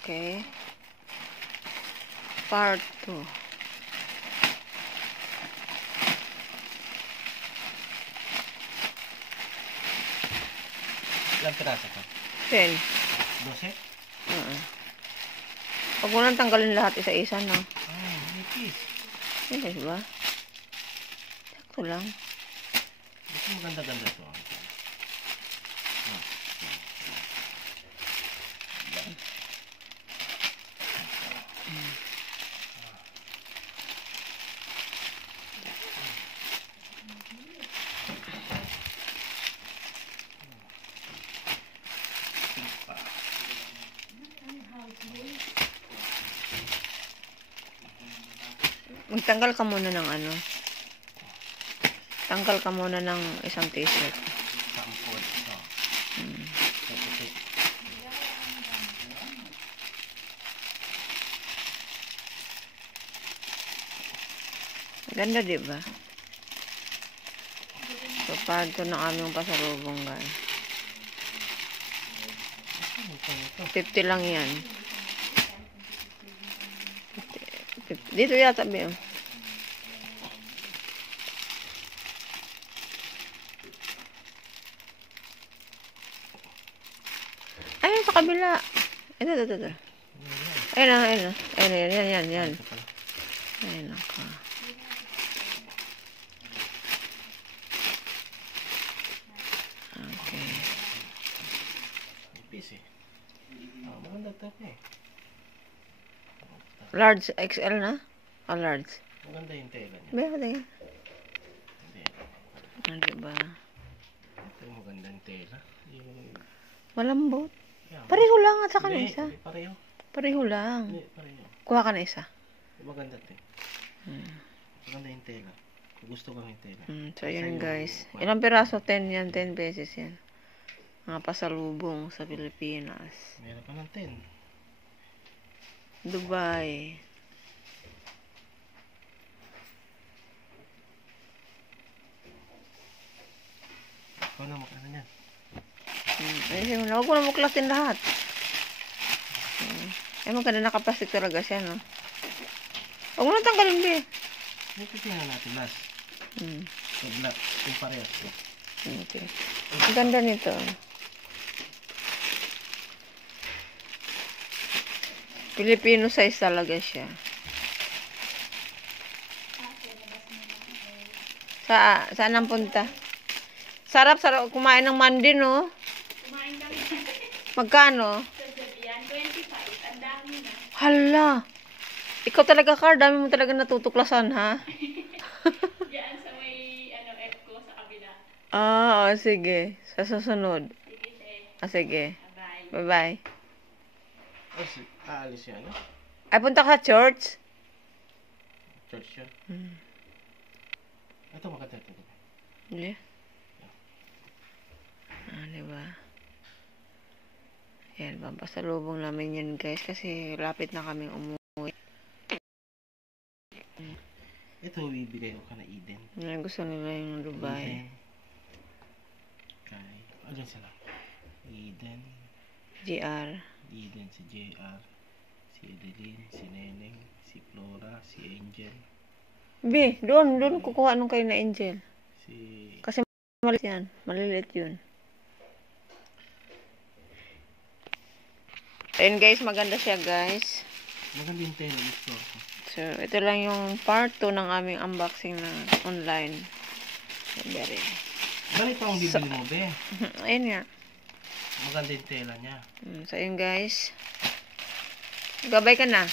Okay. Part 2. Ilang piraso ka? 10. 12? Huwag mo nang tanggalin lahat isa-isa, no? Ah, nipis. Hindi, diba? Sakto lang. Gusto maganda-ganda to. Magtanggal ka muna ng ano. Tanggal ka muna ng isang t-shirt. Sampod. Ganda, diba? So, part 2 ng aming pasalubong, guys. 50 lang yan. 50. Dito yata, Bim. Ayun, sa kabila. Ito. Ayun na. Yan. Ayun ako. Okay. Nipis eh. Maganda to eh. Large XL na? O large? Maganda yung tela niya. Baya din. Hindi. Diba? Ito yung magandang tela. Malambot. Yeah. Pareho lang at saka na isa. Pareho. Pareho lang. Hindi, pareho. Kuha ka na isa. Maganda ito eh. Maganda yung tela. Kung gusto kami yung tela. So, yun guys. Ilang piraso? 10 yan. 10 pesos yan. Mga pasalubong sa Pilipinas. Meron pa ng 10. Dubai. Ikaw na makana niyan. Ayun, huwag mo na muklasin lahat. Ay, maganda nakaplastic talaga siya, no? Huwag mo na tanggalin, Be. May titingnan natin last. So, black. Yung parehas. Okay. Ang ganda nito. Filipino size talaga siya. Saan ang punta? Sarap kumain ng mandi, no? Kumain kami. Magkano? Sa Jabian, 25. Ang dami na. Hala! Ikaw talaga, Car. Dami mo talaga natutuklasan, ha? Diyan sa may, F ko sa kabila. Sige. Sa susunod. Sige, te. Sige. Bye-bye. Bye-bye. Aalis yan, no? Ay, punta ka sa church? Church yun. Ito, maganda ito. Hindi. Diba? Yan, pampasalubong namin yan, guys. Kasi lapit na kaming umuwi. Ito, bibigay ko ka na Eden. Yan, gusto nila yung Dubai. Kay, dyan sila. Eden. GR. Eden, si JR. Si Edeline, si Neneng, si Flora, si Angel. Be, doon kukuha nung kayo na Angel. Si... Kasi maliit yan. Maliliit yun. Ayun guys, maganda siya guys. Maganda yung tela, gusto ko. So, ito lang yung part 2 ng aming unboxing na online. Very. Ganito ang bibili mo, be. Ayun nga. Maganda yung tela niya. So, ayun guys. Gabay ka na.